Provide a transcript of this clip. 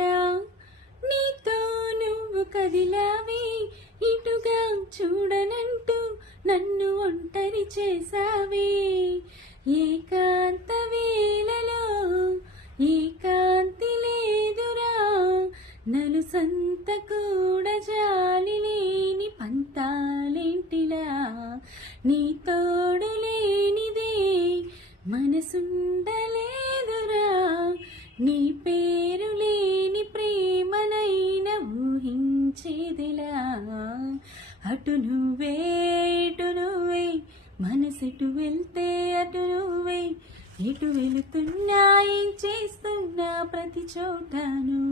కూడా నీతో నువ్వు కదిలావే, ఇటుగా చూడనంటూ నన్ను ఒంటరి చేసావే. ఏకాంత వేళలో ఏకాంతి లేదురా, నలుసంత కూడా జాలి లేని పంతాలేంటిలా. నీ తోడు లేనిదే మనసుండలేదురా, నీ పేరు లేని ప్రేమనైనా ఊహించేదిలా. అటు నువ్వే ఇటు నువ్వే, మనసెటు వెళ్తే అటు నువ్వే, ఎటు వెళుతున్నా ఏం చేస్తున్నా ప్రతి చోటను